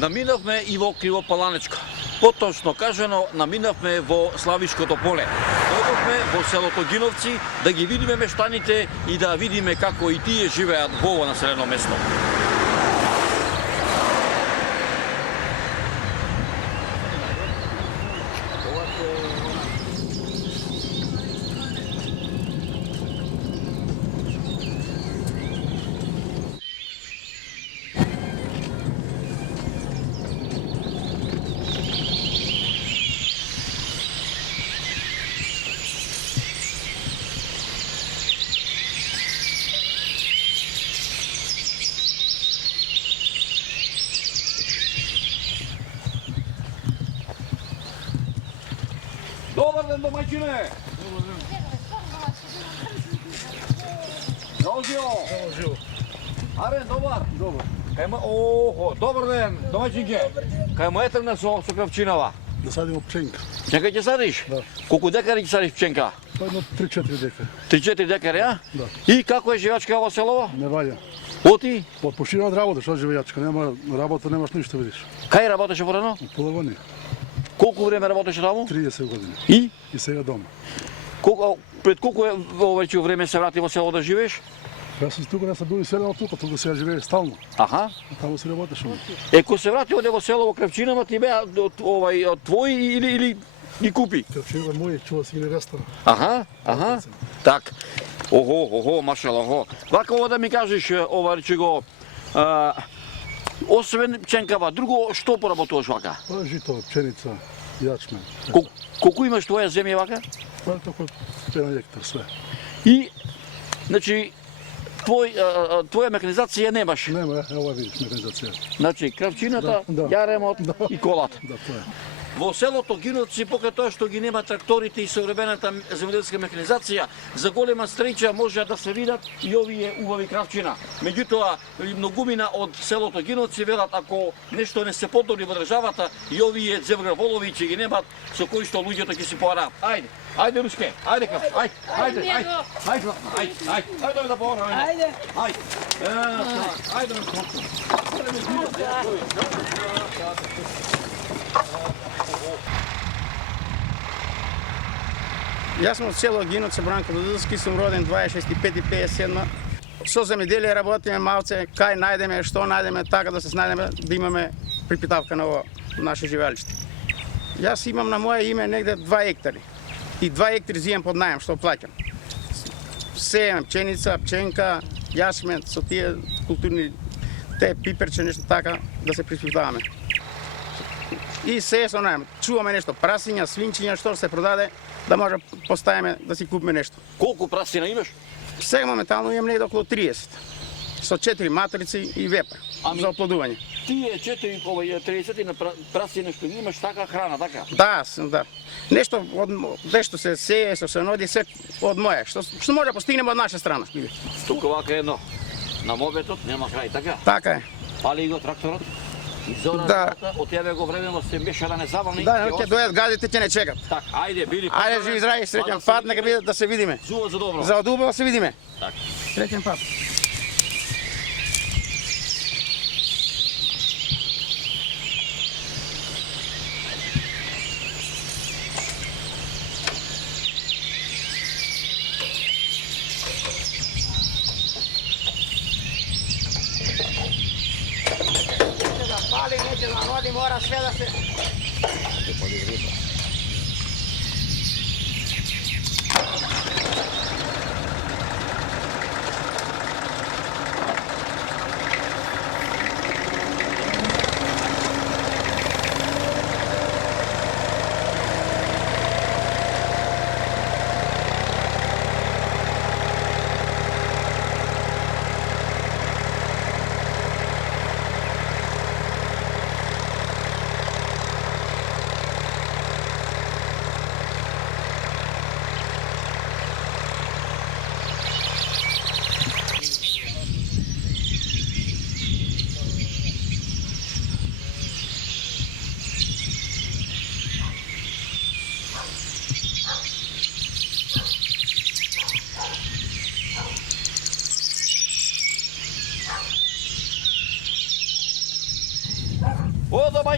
Наминавме и во Кривопаланечка. Поточно кажано, наминавме во Славишкото поле. Дојдовме во селото Гиновци да ги видиме мештаните и да видиме како и тие живеат во ово населено место. Добар ден, домаќине! Живо. Арен, добар. Добар. Добар ден, домаќинке. Кај му етрна со кравчинава? Да садимо пченка. Пченка ќе садиш? Да. Колку декари ќе садиш пченка? Па едно 3-4 дека. 3-4 декари, а? Да. И како е живачка во селово? Не ваѓа. Оти? Од почина од работа, што живејачка, нема работа, немаш ништо видиш. Кај работеше порано? Половани, Колку време работеше таму? 30 години. И? И сега дома. Пред колку време се врати во село да живееш? Јас сум тука, не сум бил иселен од тука сега живееш стално. Аха. Таму се работеше. Кога се врати оде во село во Крепчинава, ти беа од твои или ги купи? Крепчинава мој, чува си ги невеста. Аха. Так. Охо, машала, Вака ова да ми кажеш, речи го, освен пченкава, друго што поработуваш вака? Па жито, пченица, јачмен. Колку имаш твоја земја вака? Па толку 1 хектар све. И, значи, твоја механизација немаш. Нема, ова видиш механизација. Значи, кравчината, Да. јаремот Да. и колата. Да, тоа е. Во селото Гиновци, покрај тоа што ги нема тракторите и современата земјоделска механизација, за голема среќа може да се видат и овие убави кравчина. Меѓутоа, многумина од селото Гиновци велат ако нешто не се подобри во државата, и овие дзевграволови ќе ги немат со кои што луѓето ќе си поараат. Ајде Руске, ајде крав, ајде да поарааме. Ајде. Јас сум од село Гиновци, Бранко Додуски, сум роден 26.5.57. Со земјоделие работиме малце, кај најдеме, што најдеме, така да се снајдеме, да имаме припитавка на ово наше живеалиште. Јас имам на моје име негде 2 хектари. И 2 хектари зијам под најам, што плаќам. Сејам пченица, пченка, јашмен, со тие културни, те пиперче, нешто така, да се приспитаваме. И се со најам, чуваме нешто, прасиња, свинчиња, што се продаде, да може поставиме да си купиме нешто. Колку прасина имаш? Сега моментално имам негде околу 30. Со 4 маторици и вепа за оплодување. Тие 30 на прасина што ги имаш така храна, така? Да. Нешто се сее, што се ноди, се од моје. Што може да постигнеме од наша страна. Тука вака едно. На мобетот нема крај, така? Така е. Пали го тракторот. И зора Да. од тебе го времено се беше да не забавни. Да, ќе дојдат газите, ќе не чекат. Так, ајде, биди. Ајде, живи здрави, среќен пат, нека бидат да се видиме. Зува за добро. За одубаво да се видиме. Так. Среќен пат. Пали, неќе да роди, мора све да се...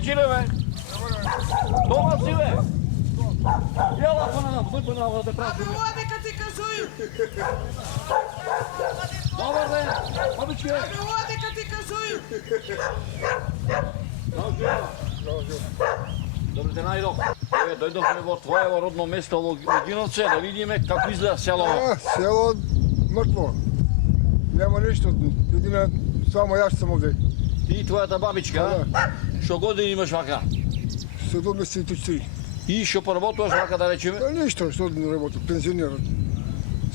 вечере, бе. Дома си, бе. Јала дој по нам да прашам. Оде kad ti kazuju. Добар ден, бабичке. Оде kad ti kazuju. Добре те најдов. Еве, дојдовме во твоево родно место во Гиновце, да видиме како изгледа село. Село мртво. Нема ништо. Едина само јас сум овде. Ти и твојата бабичка, што години имаш вака? 73. И што поработуваш вака да речеме? Ништо, што да работи, пензионер.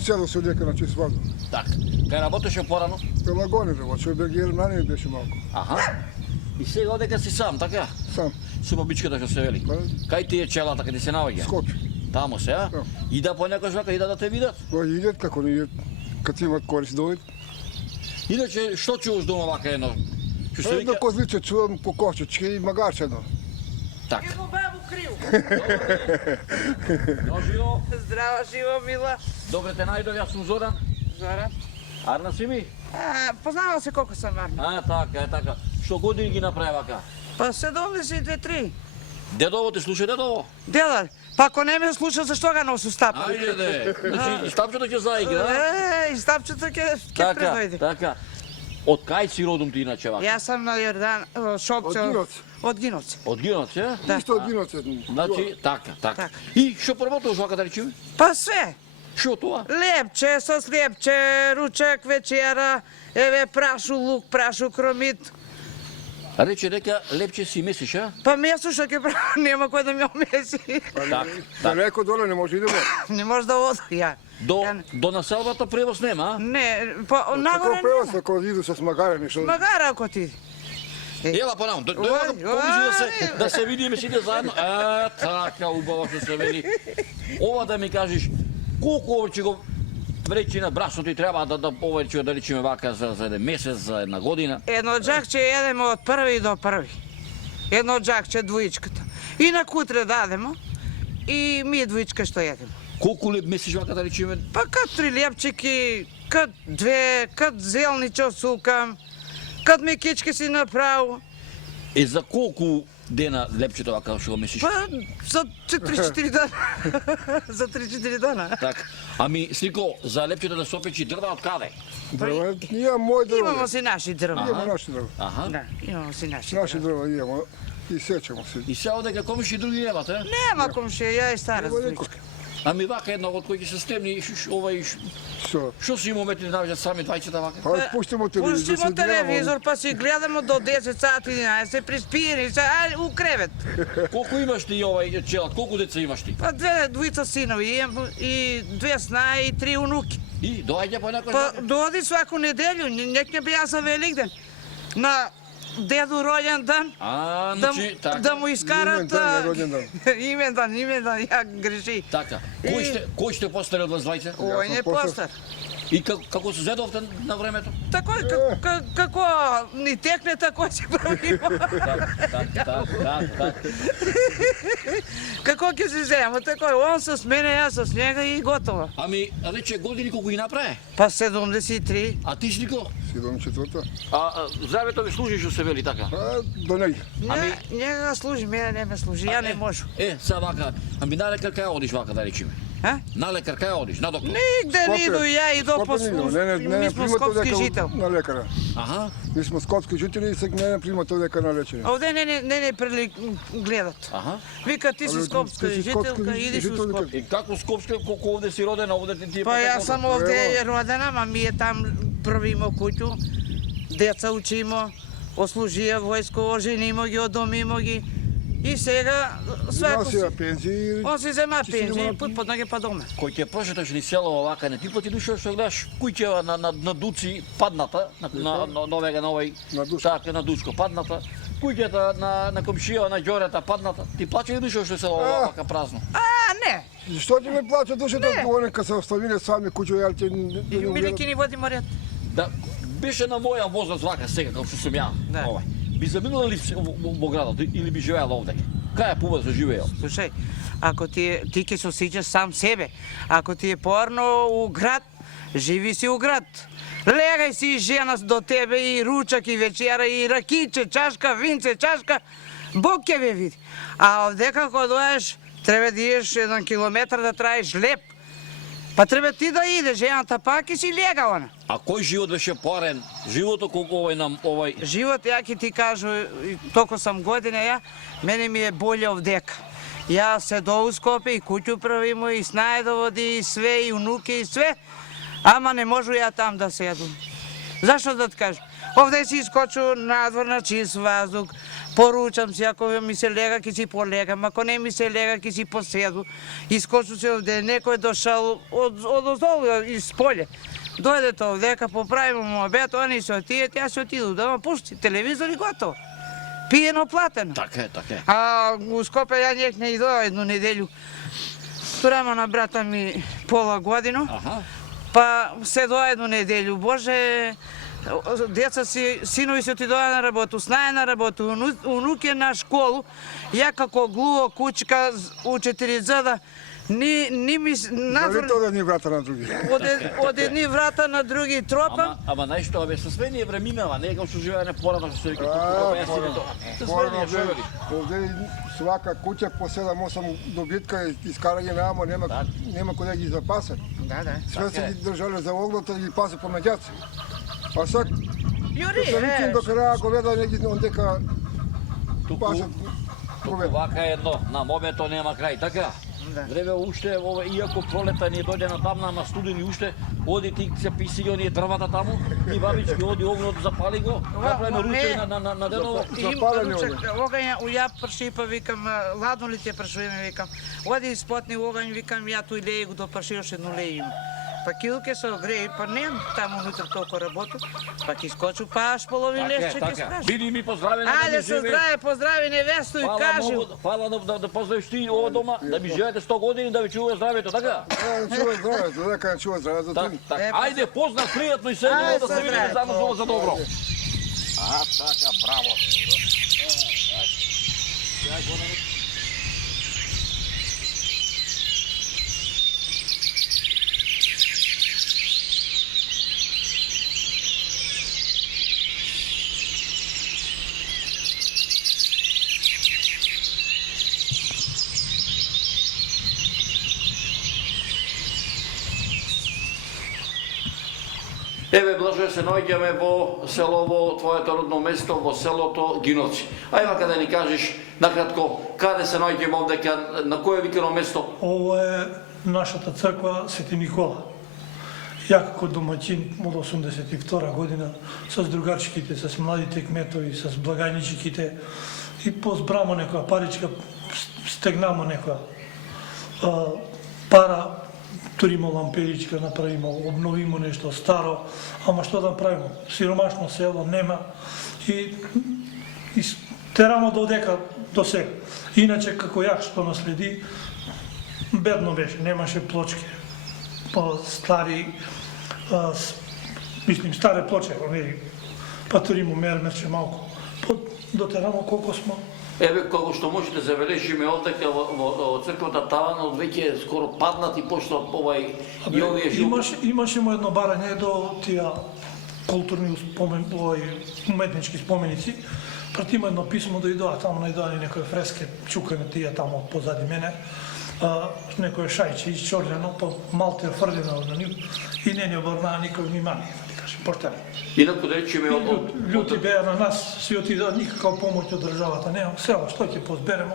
Село се дека на чист воздух. Так, кај работеше порано? Пелагони работи, што бе Германија беше малку. Аха. И сега одека си сам, така? Сам. Со бабичката што се вели. Па, Кај ти е челата, кај ти се наоѓа? Скопје. Тамо се, а? Да. И да понекош вака, и да те видат? Па идет како не идет. Кад имат корист дојдат. Иначе, што чуваш дома вака едно? Што се Едно вика? козличе чувам кокошчички и магарче едно. Так. Jednu babu krivu. Живо. Zdravo, živo, mila. Добре те најдов, јас сум Зоран. Zora. Арна си ми? Poznavamo se koliko sam Arna. А, така, е така. Што години ги направи вака? Pa 72-3. Дедово те слуша дедово? Djela, pa ako ne me sluša, zašto ga nosu stapa? Ајде де. Значи, и стапчето ќе заигра. I stapčето ke Така, predojde. така. Од кај си родом ти иначе вака? Ja sam na Jordan, Šopće. Od Ginovca. Od Ginovca. Од Гиноц, е? Да. Ништо од Гиновце. Значи, така, така. Така. И што поработуваш вака да речеме? Pa sve. Што тоа? Lepče, sos lepče, ručak, večera, eve prašu luk, prašu kromit. Рече дека лепче си месиш, а? Pa mjesto što ke pravi, nema ko da mi omesi. Так, так. Далеко доле не може идемо. Ne može da odu ja. До населбата превоз нема, а? Ne, pa Како nagore превоз nema. ако иду со магарење што. Magara ako ti. Ела па нам, помисли да се видиме сите заедно. Така убаво што се вели. Ова да ми кажеш, колку овче го речи на брашно ти треба да овче да речеме вака за еден месец, за една година. Едно džakće jedemo od prvi do prvi. Jedno džakće dvojičkата. I na kutre dademo. I mi dvojička što jedemo. Колку леп месиш вака да речеме? Pa kad 3 lijepčiki, kad 2, kad zelniče osukam, kad mi kičke si napravo. За колку дена лепчето вака што го месиш? Pa za 3-4 dana. Za 3-4 dana. Така. Ами слико, за лепчето да се опечи дрва од каде? Дрва, ние мој дрва. Imamo si naši drva. Имаме наши дрва. Аха. Da, imamo si naši Наши drva. дрва имаме и сечемо се. И сега одека комши други немате? Nema komšije, ja i stara Nema dvojička. Ами вака едно од кои ќе се стемни овај Што? што си имаме да навиѓат сами двајцата вака? Па пуштимо телевизор. Pustimo televizor pa si gledamo do 10 sati, 11, prispijeni, u krevet. Колку имаш ти овај челат? Колку деца имаш ти? Pa dvojica sinovi imam i 2 snaje i 3 unuke. И доаѓа по некој Pa dodi svaku nedelju, nek ne bi ja za Velikden. Na dedu rođen dan, А, da, значи така. da mu iskarat Imendan je rođendan. imendan, ja greši. Така. Кој ще постари од вас двајца? On je postar. postar. И како се зедовте на времето? Tako je, kako ni tekne, tako se pravimo. Так. Kako će se zemo, tako je, on sa mene, ja sa njega i gotovo. Ами, рече години колку ги направи? Pa 73. А ти слико? 74. Здравето ви служиш што се вели така? Па до неј. Njega služi, mene ne me služi, ja ne možu. Сега вака, ами на лекар кај одиш вака да речеме? A? На лекар кај одиш? На доктор? Nigde ne idu, ja i do po službi. Mi smo примат skopski овдека žitel. на лекара. Аха. Ние сме скопски жители и сега не примат овдека на лечење. Ovde ne prili gledat. Аха. Vika ti si Ali skopska ti si žiteljka, skopska ideš u žiteljka. Skopje. И како Скопске, колку овде си родена, овде ти е Pa ja потекло? sam ovde rodena, ma mi je tam pravimo kuću, deca učimo, oslužija vojsko, oženimo gi, odomimo gi. I сега svako si... Носија пензии. On si zema Ti si penziju, imala- put pod noge pa doma. Кој ќе прошеташ ни село овака, не ти пати душо што гледаш куќева на дуци падната, на овој, На Дучко. така, на Дучко падната, куќата на комшија, на ѓорета падната, ти плаче ли душо што село овака празно? A, ne, Што ти ме плаче душата, они кога се оставиле сами куќа, јал ќе Miliki ni vodi moret. Да, беше на моја возраст вака сега, како што сум ја, Да. овај. Би заминала ли во градот или би живеела овде? Кај е побрзо живеел? Slušaj, ako ti ќе se osjećaš sam sebe, ako ti je porno u grad, živi si u grad. Legaj si žena do tebe i ručak i večera i rakiće, čaška, vince, čaška. Бог ќе ве види. А овдека кога дојдеш, треба да идеш 1 километар да траеш леп. Па треба ти да идеш, едната пак и си лега она. А кој живот беше парен? Живото колку овај Живот, ја ќе ти кажу, толку сам година ја, мене ми е болje овдека. Ја се до Скопје и куќу правимо, и снајдоводи, и све, и унуки, и све, ама не можу ја там да седум. Зашто да ти кажам? Овде си искочу надвор на чист ваздух, поручам си, ако ми се лега, ќе си полегам, ако не ми се лега, ќе си поседу. Искочу се овде, некој дошал од оздолу из поле. Дојдете овдека, поправимо му обед, они се отијат, ја се отиду дома, пушти телевизор и готово. Пиено, платено. Така е. А у Скопје ја нејах не идоа едну неделю. Турама на брата ми пола година, па се доа едну неделю. Боже, деца си, синови се отидоа на работу, снае на работу, унуке на школу. Ја како глуво кучка у 4 зада, ни ми Дали тоа да ни врата на други? од едни врата на други тропам. Ама знаеш што, со све ние времинава, не е како што живееме порано, што се вика туку, со све ние живели. Овде свака куќа по 7-8 добитка искарање на амо, нема кој да ги запасе. Да. Све се ги држале за оглото и ги пасе помеѓаце. А сак, Јури, се ричим до краја говеда неги ондека пасат говеда. Вака е едно, на моментот нема крај, така? Време уште, иако пролета ни дојде на тамна, ама студени уште, оди ти се писи оние дрвата таму, и бабички оди огнот запали го, направиме руче на деново. Огања, ја прши, па викам, ладно ли ти пршуеме, викам, оди испотни огањ, викам, ја тој леј го допрши, още едно леј има. Па килке се огреи, па нем таму унутре толку работу, па ки скочу, па аш половин лешче ке спраш. Биди ми поздравени. Ајде се здраве, поздрави невесту и кажи. Фала да поздравиш ти ова дома, да ми живеете 100 години, да ви чува здравето, така? Не чува здравето, дека не чува здравето за ти. Ајде, поздрав, пријатно и седимо да се видиме заедно за добро. Така, браво. Еве, Блажо, се наоѓаме во село, твоето родно место, во селото Гиноци. Ајде вака да ни кажеш накратко каде се наоѓаме овдека, на кое викано место? Ова е нашата црква Свети Никола. Ја како домаќин од 82 година с другарчките, с младите кметови, с благајничките и позбрамо некоја паричка, стегнамо некоја пара, туримо ламперичка, направимо, обновимо нешто старо, ама што да правимо? Сиромашно село нема и терамо додека до сега. Иначе како ја што наследи, бедно беше, немаше плочки, стари, мислим старе плоче, па туримо мермерче малку, дотерамо колку смо. Еве, како што можете забележиме овдека во црквата таванот веќе скоро паднати, пошто овај и овие Имаше му едно барање до тие културни уметнички споменици. Пратимо едно писмо да идоа, таму најдоани некои фрески, чукаме тие таму позади мене, некој шајче исчорljeno, па малте фрлено на нив и не ни обрнаа никој внимание, да кажем, портер. Инаку да речеме Лјути беа на нас, си отидоа никаква помоќ од државата, нема, сега што ќе позберемо,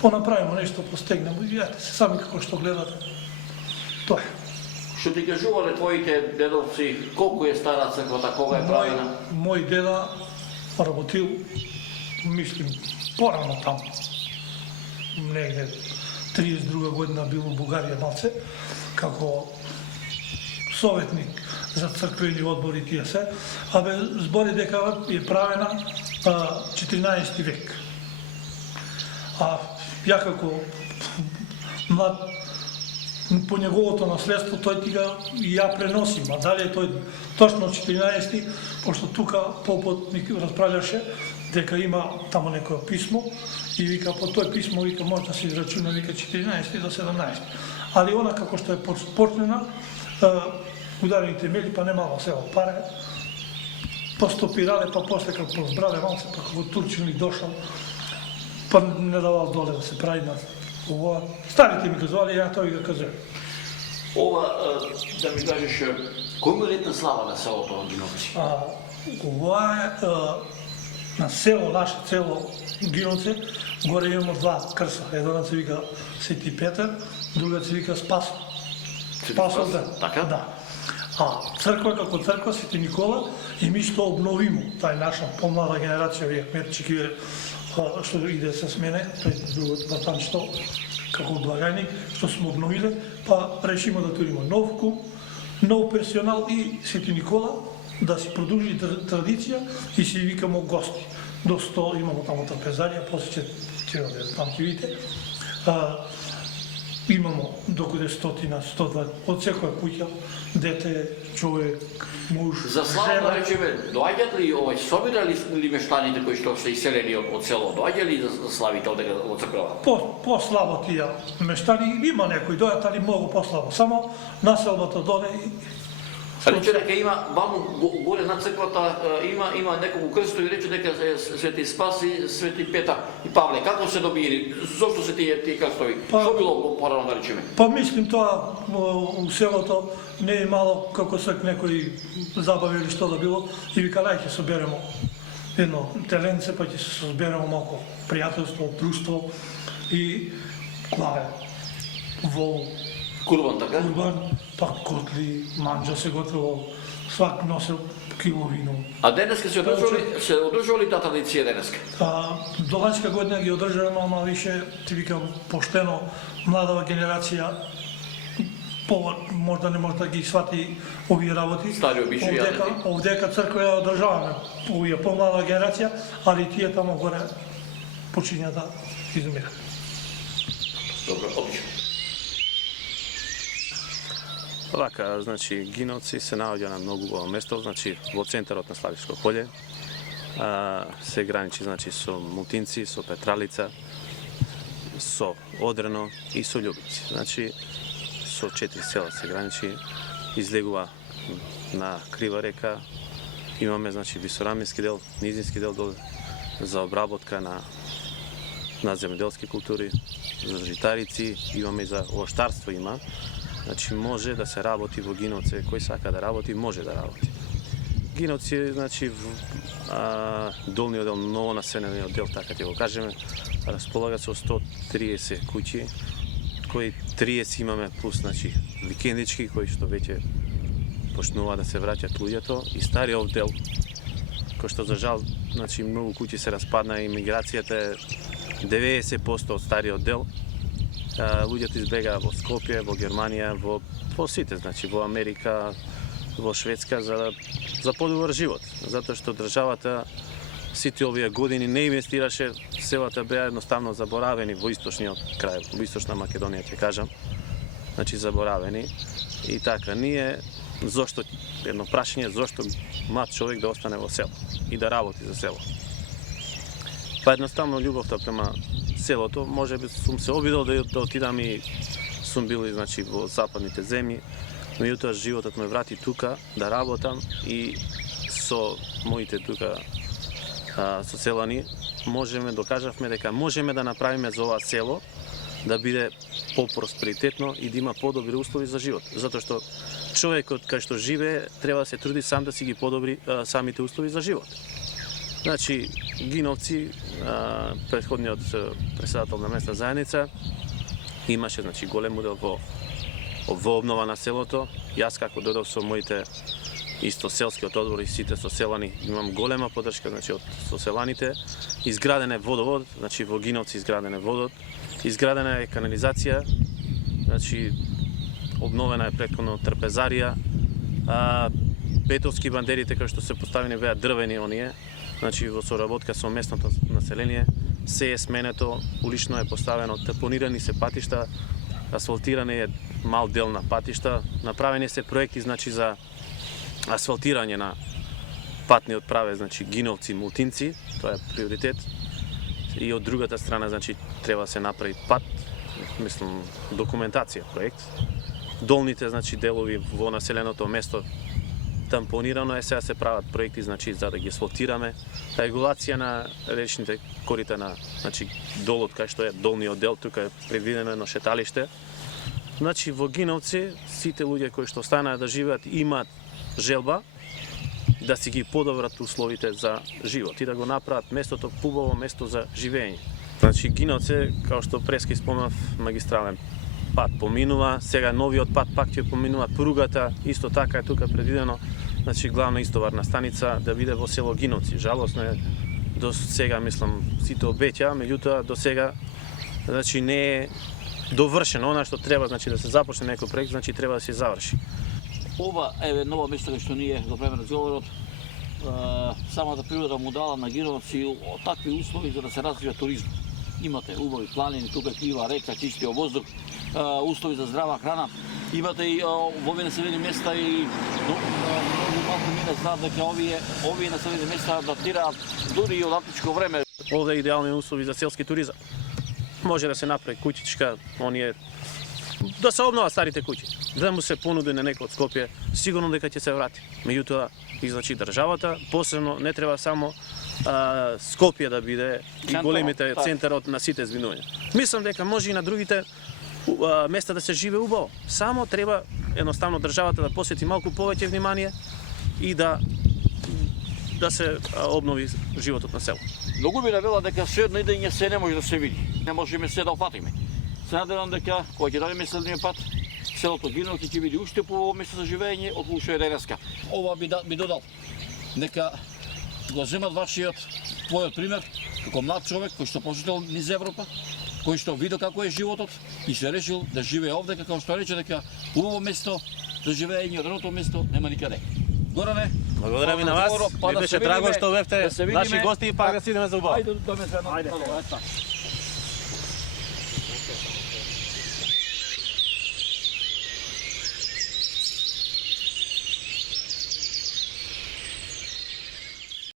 понаправимо нешто, постегнемо и видете се сами како што гледате. Тоа е. Што ти кажувале твоите дедовци, колку е стара црквата, кога е правена? Мој деда работил, мислим, порано таму, негде 32 година бил у Бугарија малце, како советник за црквени одбори тие се, збори дека е правена 14 век. А ја како млад по неговото наследство тој ти ga ја преноси, а дали е тој точно 14-ти, пошто тука попот ми расправljаше дека има тамо некој писмо и вика по тој писмо вика може да се израчуна вика 14 до 17. Али она како што е почнена, ударени темели, па немало село паре, постопирале, па после како позбрале малце, па како Турчин ли дошал, Па не давал доле да се прави на ова. Старите ми казували, ја тоа ги кажам. Ова, да ми кажеш, кој му летна слава на селото Гиновци? Ова е на село, наше село Гиновци, горе имamo два крса. Едната се вика Свети Петар, другата се вика Спас. Спасов ден. Така? Да. А црква како црква Свети Никола и ми што обновимо, тај наша помлада генерација, вие Мерчики, што иде с мене, тој другото братанчето, како благајник, што сме обновиле, па решимо да туриме нов кум, нов персонал и Свети Никола, да си продолжи традиција и си викамо гости. До 100 имамо таму трапезарија, после ќе там ќе видите. Имамо докуде 100-120 од секоја куќа, дете, човек, муж, За слава, да жена. речеме, доаѓаат ли собирали ли мештаните кои што се иселени од село, доаѓа ли да славите од црква? По-слабо тие мештани, има некои дојат, али многу по-слабо. Само населбата доде и Рече дека има ваму горе на црквата има неколку крсто и рече дека Свети Спас и Свети Петар и Павле. Како се добили? Зошто се тие крстови? Што било порано да речеме? Па мислим тоа у селото не е мало како сак некои забави или што да било и вика лај ќе соберемо едно теленце, па ќе се соберемо малку пријателство, друштво и клаве, вол, Курбан, така? курбан, па котли, манџа се готвило, свак носел кило вино. А денеска се одржували таа традиција денеска? До ланска година ги одржаваме, ама више, ти викам, поштено, младава генерација, можда не може да ги свати овие работи. Стари обичаи, Овдека црква ја одржаваме, овие помлада генерација, али тие тамо горе почиња да изумират. Добро, одлично. Вака, значи, Гиновци се наоѓа на многу убаво место, значи, во центарот на Славишко поле. Се граничи, значи, со Мултинци, со Петралица, со Одрено и со Љубици. Значи, со 4 села се граничи, излегува на Крива река. Имаме, значи, висорамински дел, низински дел доле за обработка на земјоделски култури, за житарици, имаме и за оштарство има. Значи може да се работи во Гиновци, кој сака да работи, може да работи. Гиновци, значи, долниот дел, ново населениот дел, така ќе го кажеме, располага со 130 куќи, кои 30 имаме плюс, значи, викендички, кои што веќе почнува да се враќаат луѓето, и стариот дел, кој што за жал, значи, многу куќи се распадна, и миграцијата е 90% од стариот дел. Луѓето избегаа во Скопје, во Германија, во сите, значи во Америка, во Шведска за подобар живот, затоа што државата сите овие години не инвестираше, селата беа едноставно заборавени во источниот крај, во источна Македонија ќе кажам, значи заборавени. И така, ние зошто едно прашање, зошто млад човек да остане во село и да работи за село. Па едноставно љубовта према селото, може би сум се обидел да отидам и сум бил, значи, во западните земји, меѓутоа животот ме врати тука да работам и со моите тука соселани можеме, докажавме дека можеме да направиме за ова село да биде по-просперитетно и да има подобри услови за живот, затоа што човекот кај што живее треба да се труди сам да си ги подобри самите услови за живот. Значи, Гиновци, претходниот председател на местна заедница, имаше, значи, голем удел во обнова на селото. Јас како додов со моите исто селскиот одбор и сите соселани имам голема поддршка, значи, од соселаните. Изграден е водовод, значи во Гиновци изграден е водот, изградена е канализација, значи обновена е претходно трпезарија, бетонски бандерите кои што се поставени беа дрвени оние, значи во соработка со местното население, се е сменето, улично е поставено, тепонирани се патишта, асфалтирани е мал дел на патишта, направени се проекти, значи, за асфалтирање на патниот правец, значи Гиновци, Мултинци, тоа е приоритет. И од другата страна, значи, треба да се направи пат, мислам, документација проект. Долните, значи, делови во населеното место тампонирано е, сега се прават проекти значи за да ги асфалтираме. Регулација на речните корита на значи долот кај што е долниот дел, тука е предвидено едно шеталиште. Значи во Гиновци сите луѓе кои што останаа да живеат имаат желба да си ги подобрат условите за живот и да го направат местото убаво место за живење. Значи Гиновци, како што прески спомнав, магистрален пат поминува, сега новиот пат пак ќе поминува, пругата исто така е тука предвидено, значи главна истоварна станица да биде во село Гиновци. Жалосно е до сега мислам сите обеќа, меѓутоа до сега значи не е довршено она што треба, значи да се започне некој проект, значи треба да се заврши. Ова е ново место кај што ние го правиме разговорот. Самата природа му дала на Гиновци такви услови за да се развива туризм. Имате убави планини, тука крива река, чистиот воздух, услови за здрава храна. Имате и во овие населени места и многу малку не знаат дека овие населени места датираат дури и од античко време. Овде е идеални услови за селски туризам. Може да се направи куќичка, оние да се обнова старите куќи, да му се понуди на некој од Скопје, сигурно дека ќе се врати. Меѓутоа, и значи државата, посебно не треба само Скопје да биде и големите центарот на сите звинувања. Мислам дека може и на другите места да се живее убаво. Само треба едноставно државата да посвети малку повеќе внимание и да се обнови животот на село. Многу ми навела дека се едно идење се не може да се види. Не можеме се да опатиме. Се надевам дека кога ќе дојдеме следниот пат, селото Гиновци ќе биде уште поубаво место за живење од што е денеска. Ова би додал нека го земат твојот пример како млад човек кој што посетил низ Европа, кој што видел како е животот и се решил да живее овде, како што рече дека убаво место за живење, одредното место нема никаде. Горане, благодарам и на вас. Ми беше драго што бевте наши гости и пак да си идеме за убаво. Ајде, дојме за едно. Ајде.